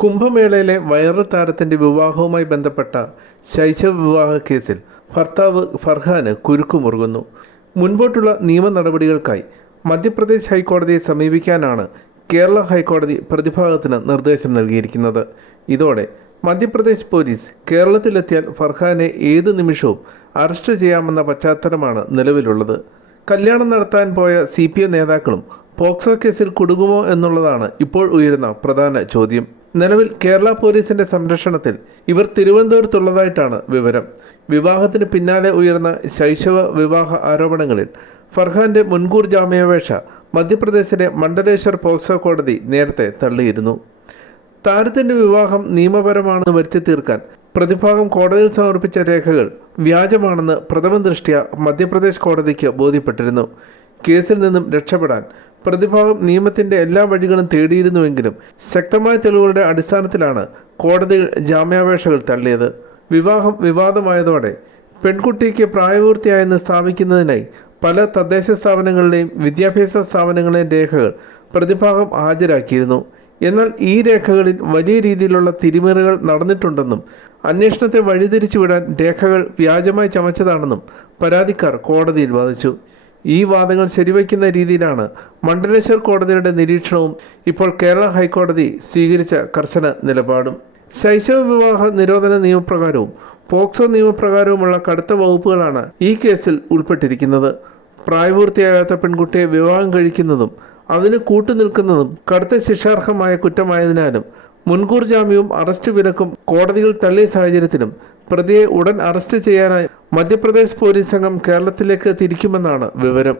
കുംഭമേളയിലെ viral താരത്തിൻ്റെ വിവാഹവുമായി ബന്ധപ്പെട്ട ശൈശവ വിവാഹ കേസിൽ ഭർത്താവ് ഫർഹാന് കുരുക്കുമുറുകുന്നു. മുൻപോട്ടുള്ള നിയമ നടപടികൾക്കായി മധ്യപ്രദേശ് ഹൈക്കോടതിയെ സമീപിക്കാനാണ് കേരള ഹൈക്കോടതി പ്രതിഭാഗത്തിന് നിർദ്ദേശം നൽകിയിരിക്കുന്നത്. ഇതോടെ മധ്യപ്രദേശ് പോലീസ് കേരളത്തിലെത്തിയാൽ ഫർഹാനെ ഏത് നിമിഷവും അറസ്റ്റ് ചെയ്യാമെന്ന പശ്ചാത്തലമാണ് നിലവിലുള്ളത്. കല്യാണം നടത്താൻ പോയ CPM നേതാക്കളും പോക്സോ കേസിൽ കുടുങ്ങുമോ എന്നുള്ളതാണ് ഇപ്പോൾ ഉയരുന്ന പ്രധാന ചോദ്യം. നിലവിൽ കേരള പോലീസിന്റെ സംരക്ഷണത്തിൽ ഇവർ തിരുവനന്തപുരത്തുള്ളതായിട്ടാണ് വിവരം. വിവാഹത്തിന് പിന്നാലെ ഉയർന്ന ശൈശവ വിവാഹ ആരോപണങ്ങളിൽ ഫർഹാന്റെ മുൻകൂർ ജാമ്യാപേക്ഷ മധ്യപ്രദേശിലെ മണ്ഡലേശ്വർ പോക്സോ കോടതി നേരത്തെ തള്ളിയിരുന്നു. താരത്തിന്റെ വിവാഹം നിയമപരമാണെന്ന് വരുത്തി തീർക്കാൻ പ്രതിഭാഗം കോടതിയിൽ സമർപ്പിച്ച രേഖകൾ വ്യാജമാണെന്ന് പ്രഥമ ദൃഷ്ട്യാ മധ്യപ്രദേശ് കോടതിക്ക് ബോധ്യപ്പെട്ടിരുന്നു. കേസിൽ നിന്നും രക്ഷപ്പെടാൻ പ്രതിഭാഗം നിയമത്തിൻ്റെ എല്ലാ വഴികളും തേടിയിരുന്നുവെങ്കിലും ശക്തമായ തെളിവുകളുടെ അടിസ്ഥാനത്തിലാണ് കോടതികൾ ജാമ്യാപേക്ഷകൾ തള്ളിയത്. വിവാഹം വിവാദമായതോടെ പെൺകുട്ടിക്ക് പ്രായപൂർത്തിയായെന്ന് സ്ഥാപിക്കുന്നതിനായി പല തദ്ദേശ സ്ഥാപനങ്ങളുടെയും വിദ്യാഭ്യാസ സ്ഥാപനങ്ങളുടെയും രേഖകൾ പ്രതിഭാഗം ഹാജരാക്കിയിരുന്നു. എന്നാൽ ഈ രേഖകളിൽ വലിയ രീതിയിലുള്ള തിരിമറികൾ നടന്നിട്ടുണ്ടെന്നും അന്വേഷണത്തെ വഴിതിരിച്ചുവിടാൻ രേഖകൾ വ്യാജമായി ചമച്ചതാണെന്നും പരാതിക്കാർ കോടതിയിൽ വാദിച്ചു. ഈ വാദങ്ങൾ ശരിവയ്ക്കുന്ന രീതിയിലാണ് മണ്ഡലേശ്വർ കോടതിയുടെ നിരീക്ഷണവും ഇപ്പോൾ കേരള ഹൈക്കോടതി സ്വീകരിച്ച കർശന നിലപാടും. ശൈശവ വിവാഹ നിരോധന നിയമപ്രകാരവും പോക്സോ നിയമപ്രകാരവുമുള്ള കടുത്ത വകുപ്പുകളാണ് ഈ കേസിൽ ഉൾപ്പെട്ടിരിക്കുന്നത്. പ്രായപൂർത്തിയാകാത്ത പെൺകുട്ടിയെ വിവാഹം കഴിക്കുന്നതും അതിന് കൂട്ടുനിൽക്കുന്നതും കടുത്ത ശിക്ഷാർഹമായ കുറ്റമായതിനാലും മുൻകൂർ ജാമ്യവും അറസ്റ്റ് വിലക്കും കോടതികൾ തള്ളിയ സാഹചര്യത്തിലും പ്രതിയെ ഉടൻ അറസ്റ്റ് ചെയ്യാനായി മധ്യപ്രദേശ് പോലീസ് സംഘം കേരളത്തിലേക്ക് തിരിക്കുമെന്നാണ് വിവരം.